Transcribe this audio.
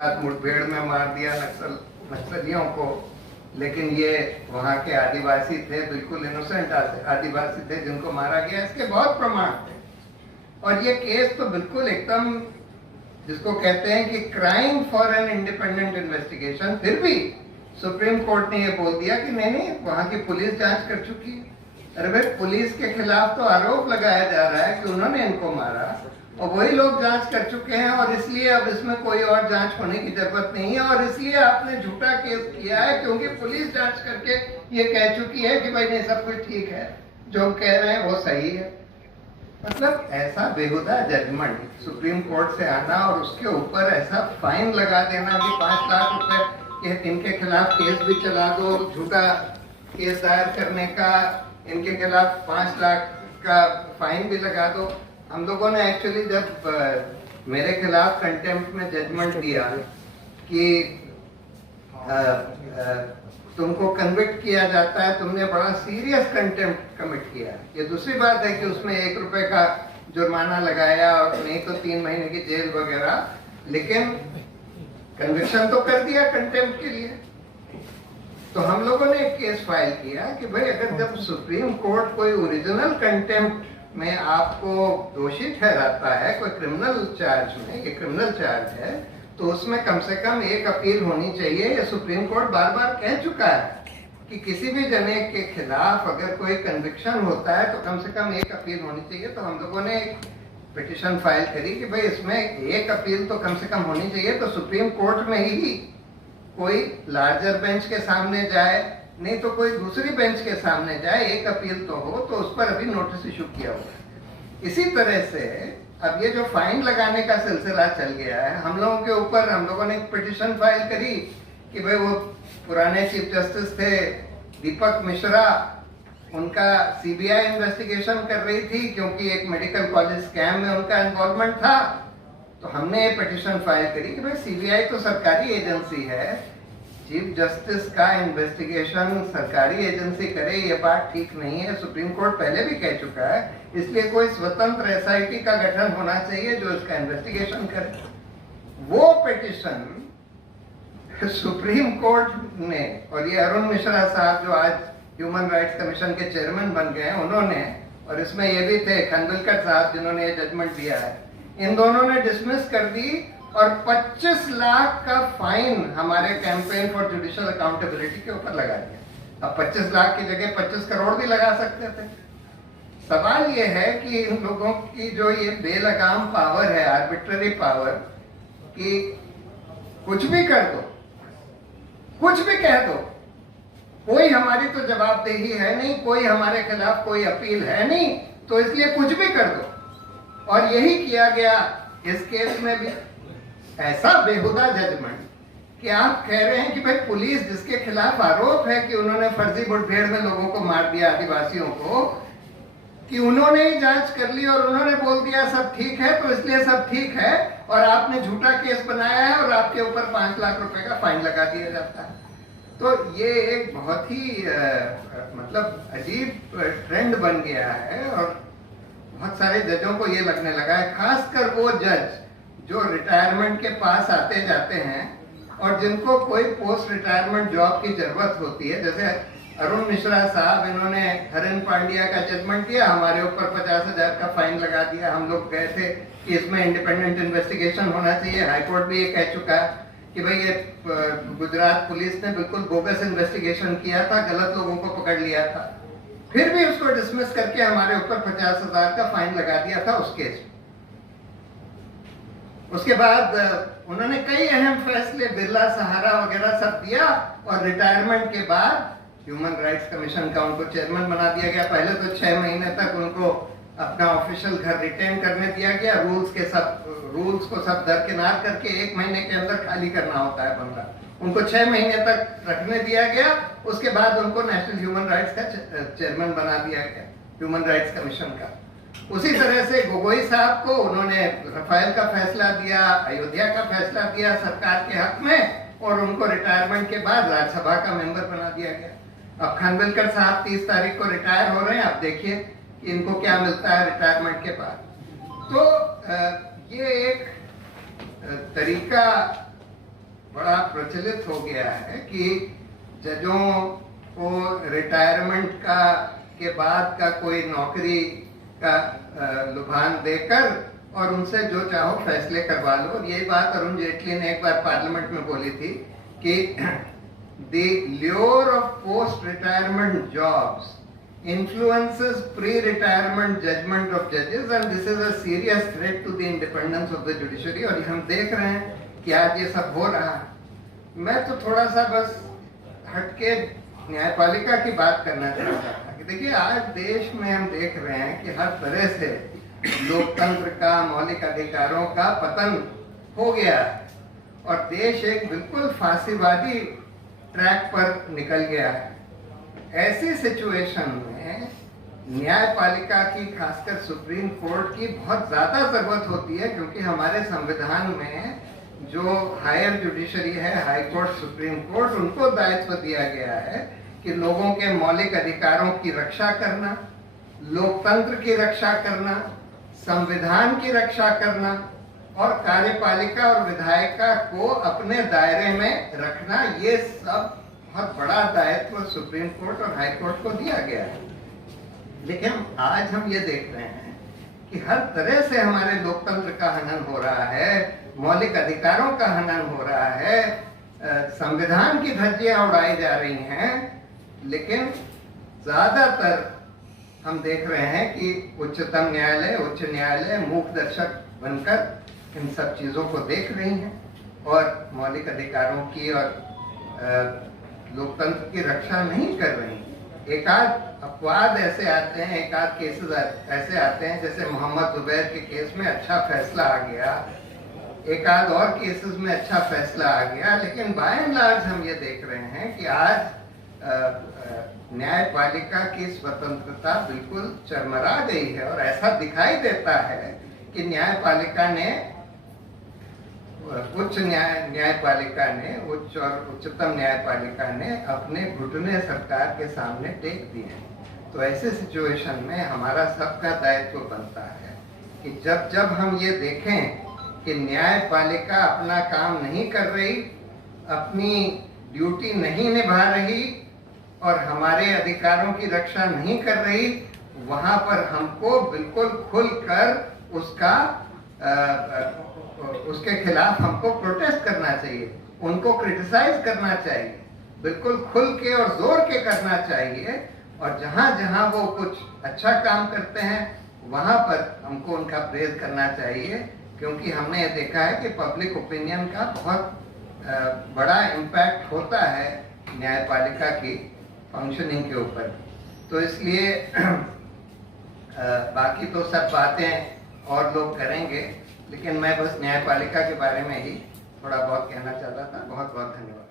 मुठभेड़ में मार दिया नक्सलियों को, लेकिन ये वहाँ के आदिवासी थे, बिल्कुल इनोसेंट आदिवासी थे जिनको मारा गया। इसके बहुत प्रमाण थे और ये केस तो बिल्कुल एकदम जिसको कहते हैं कि crime for an independent investigation. फिर भी सुप्रीम कोर्ट ने ये बोल दिया कि नहीं नहीं, वहाँ की पुलिस जांच कर चुकी है। अरे भाई, पुलिस के खिलाफ तो आरोप लगाया जा रहा है कि उन्होंने इनको मारा और वही लोग जांच कर चुके हैं और इसलिए अब इसमें कोई और जांच होने की जरूरत नहीं है। और इसलिए आपने झूठा केस किया है क्योंकि पुलिस जांच करके ये कह चुकी है कि भाई नहीं, सब कुछ ठीक है, जो कह रहे हैं वो सही है। मतलब ऐसा बेहुदा जजमेंट सुप्रीम कोर्ट से आना और उसके ऊपर ऐसा फाइन लगा देना कि 5 लाख रुपए इनके खिलाफ केस भी चला दो, झूठा केस दायर करने का, इनके खिलाफ 5 लाख का फाइन भी लगा दो। हम लोगों ने एक्चुअली जब मेरे खिलाफ कंटेम्प्ट में जजमेंट दिया कि तुमको कन्विक्ट किया जाता है, तुमने बड़ा सीरियस कंटेम्प्ट कमिट किया। ये दूसरी बात है कि उसमें 1 रुपए का जुर्माना लगाया और नहीं तो 3 महीने की जेल वगैरह, लेकिन कन्विक्शन तो कर दिया कंटेम्प्ट के लिए। तो हम लोगों ने एक केस फाइल किया कि भाई अगर जब सुप्रीम कोर्ट कोई ओरिजिनल कंटेम्प्ट में आपको दोषी ठहराता है कोई क्रिमिनल चार्ज में, ये क्रिमिनल चार्ज है, तो उसमें कम से कम एक अपील होनी चाहिए। ये सुप्रीम कोर्ट बार बार कह चुका है कि किसी भी जने के खिलाफ अगर कोई कन्विक्शन होता है तो कम से कम एक अपील होनी चाहिए। तो हम लोगों ने एक पिटिशन फाइल करी कि भाई इसमें एक अपील तो कम से कम होनी चाहिए। तो सुप्रीम कोर्ट में ही कोई लार्जर बेंच के सामने जाए, नहीं तो कोई दूसरी बेंच के सामने जाए, एक अपील तो हो। तो उस पर अभी नोटिस इशू किया हुआ। इसी तरह से अब ये जो फाइन लगाने का सिलसिला चल गया है हम लोगों के ऊपर, हम लोगों ने एक पिटिशन फाइल करी कि भाई वो पुराने चीफ जस्टिस थे दीपक मिश्रा, उनका सीबीआई इन्वेस्टिगेशन कर रही थी क्योंकि एक मेडिकल कॉलेज स्कैम में उनका इन्वॉल्वमेंट था। तो हमने ये पिटिशन फाइल करी कि भाई सीबीआई तो सरकारी एजेंसी है, चीफ जस्टिस का इन्वेस्टिगेशन सरकारी एजेंसी करे, ये बात ठीक नहीं है। सुप्रीम कोर्ट पहले भी कह चुका है, इसलिए कोई स्वतंत्र एसआईटी का गठन होना चाहिए जो इसका इन्वेस्टिगेशन करे। वो पिटिशन सुप्रीम कोर्ट ने, और ये अरुण मिश्रा साहब जो आज ह्यूमन राइट्स कमीशन के चेयरमैन बन गए हैं उन्होंने, और इसमें ये भी थे खानविलकर साहब जिन्होंने ये जजमेंट दिया है, इन दोनों ने डिसमिस कर दी और 25 लाख का फाइन हमारे कैंपेन फॉर जुडिशियल अकाउंटेबिलिटी के ऊपर लगा दिया। अब 25 लाख की जगह 25 करोड़ भी लगा सकते थे। सवाल ये है कि इन लोगों की जो ये बेलगाम पावर है, आर्बिट्ररी पावर, कि कुछ भी कर दो, कुछ भी कह दो, कोई हमारी तो जवाबदेही है नहीं, कोई हमारे खिलाफ कोई अपील है नहीं, तो इसलिए कुछ भी कर दो। और यही किया गया इस केस में भी। ऐसा बेहुदा जजमेंट कि आप कह रहे हैं कि भाई पुलिस जिसके खिलाफ आरोप है कि उन्होंने फर्जी मुठभेड़ में लोगों को मार दिया, आदिवासियों को, कि उन्होंने ही जांच कर ली और उन्होंने बोल दिया सब ठीक है, तो इसलिए सब ठीक है, और आपने झूठा केस बनाया है और आपके ऊपर 5 लाख रुपए का फाइन लगा दिया जाता है। तो ये एक बहुत ही मतलब अजीब ट्रेंड बन गया है और बहुत सारे जजों को ये लगने लगा है, खासकर वो जज जो रिटायरमेंट के पास आते जाते हैं और जिनको कोई पोस्ट रिटायरमेंट जॉब की जरूरत होती है। जैसे अरुण मिश्रा साहब, इन्होंने हरिन पांड्या का जजमेंट दिया, हमारे ऊपर 50,000 का फाइन लगा दिया। हम लोग गए थे कि इसमें इंडिपेंडेंट इन्वेस्टिगेशन होना चाहिए। हाईकोर्ट भी ये कह चुका है कि भाई ये गुजरात पुलिस ने बिल्कुल बोगस इन्वेस्टिगेशन किया था, गलत लोगों को पकड़ लिया था। फिर भी उसको डिसमिस करके हमारे ऊपर 50,000 का फाइन लगा दिया था उस केस में। उसके बाद उन्होंने कई अहम फैसले, बिरला सहारा वगैरह सब दिया, और रिटायरमेंट के बाद ह्यूमन राइट्स कमीशन का उनको चेयरमैन बना दिया गया। पहले तो 6 महीने तक उनको अपना ऑफिशियल घर रिटेन करने दिया गया, रूल्स को सब दरकिनार करके 1 महीने के अंदर खाली करना होता है बंगला। उनको 6 महीने तक रखने दिया गया। उसके बाद उनको नेशनल ह्यूमन राइट्स का चेयरमैन बना दिया गया, ह्यूमन राइट्स कमीशन का। उसी तरह से गोगोई साहब को उन्होंने रफाल का फैसला दिया, अयोध्या का फैसला दिया सरकार के हक में, और उनको रिटायरमेंट के बाद राज्यसभा का मेंबर बना दिया गया। अब खानविलकर साहब 30 तारीख को रिटायर हो रहे हैं। अब देखिए कि इनको क्या मिलता है रिटायरमेंट के बाद। तो ये एक तरीका बड़ा प्रचलित हो गया है कि जजों को रिटायरमेंट के बाद का कोई नौकरी का लुभान देकर और उनसे जो चाहो फैसले करवा लो। और यही बात अरुण जेटली ने एक बार पार्लियामेंट में बोली थी कि the lure of post retirement jobs influences pre-retirement judgment of judges and this is a serious threat to the independence of the judiciary। और हम देख रहे हैं कि आज ये सब हो रहा है। मैं तो थोड़ा सा बस हटके न्यायपालिका की बात करना चाहता था कि देखिए आज देश में हम देख रहे हैं कि हर तरह से लोकतंत्र का, मौलिक अधिकारों का पतन हो गया है और देश एक बिल्कुल फांसीवादी ट्रैक पर निकल गया है। ऐसी सिचुएशन में न्यायपालिका की, खासकर सुप्रीम कोर्ट की बहुत ज्यादा जरूरत होती है, क्योंकि हमारे संविधान में जो हायर जुडिशरी है, हाई कोर्ट, सुप्रीम कोर्ट, उनको दायित्व दिया गया है कि लोगों के मौलिक अधिकारों की रक्षा करना, लोकतंत्र की रक्षा करना, संविधान की रक्षा करना और कार्यपालिका और विधायिका को अपने दायरे में रखना, ये सब बहुत बड़ा दायित्व सुप्रीम कोर्ट और हाई कोर्ट को दिया गया है। लेकिन आज हम ये देख रहे हैं कि हर तरह से हमारे लोकतंत्र का हनन हो रहा है, मौलिक अधिकारों का हनन हो रहा है, संविधान की धज्जियां उड़ाई जा रही हैं। लेकिन ज्यादातर हम देख रहे हैं कि उच्चतम न्यायालय, उच्च न्यायालय मूक दर्शक बनकर इन सब चीजों को देख रही हैं और मौलिक अधिकारों की और लोकतंत्र की रक्षा नहीं कर रही। एक आध अपवाद ऐसे आते हैं, एक आध केसेस ऐसे आते हैं, जैसे मोहम्मद जुबैर के केस में अच्छा फैसला आ गया, एक आध और केसेस में अच्छा फैसला आ गया। लेकिन बाय एंड लार्ज हम ये देख रहे हैं कि आज न्यायपालिका की स्वतंत्रता बिल्कुल चरमरा गई है और ऐसा दिखाई देता है कि न्यायपालिका ने, उच्च न्यायपालिका ने, उच्च और उच्चतम न्यायपालिका ने अपने घुटने सरकार के सामने टेक दिए हैं। तो ऐसे सिचुएशन में हमारा सबका दायित्व बनता है कि जब जब हम ये देखें कि न्यायपालिका अपना काम नहीं कर रही, अपनी ड्यूटी नहीं निभा रही और हमारे अधिकारों की रक्षा नहीं कर रही, वहां पर हमको बिल्कुल खुलकर उसके खिलाफ हमको प्रोटेस्ट करना चाहिए, उनको क्रिटिसाइज करना चाहिए, बिल्कुल खुल के और जोर के करना चाहिए। और जहां जहां वो कुछ अच्छा काम करते हैं वहां पर हमको उनका प्रेज करना चाहिए, क्योंकि हमने ये देखा है कि पब्लिक ओपिनियन का बहुत बड़ा इम्पैक्ट होता है न्यायपालिका की फंक्शनिंग के ऊपर। तो इसलिए बाकी तो सब बातें और लोग करेंगे, लेकिन मैं बस न्यायपालिका के बारे में ही थोड़ा बहुत कहना चाहता था। बहुत बहुत धन्यवाद।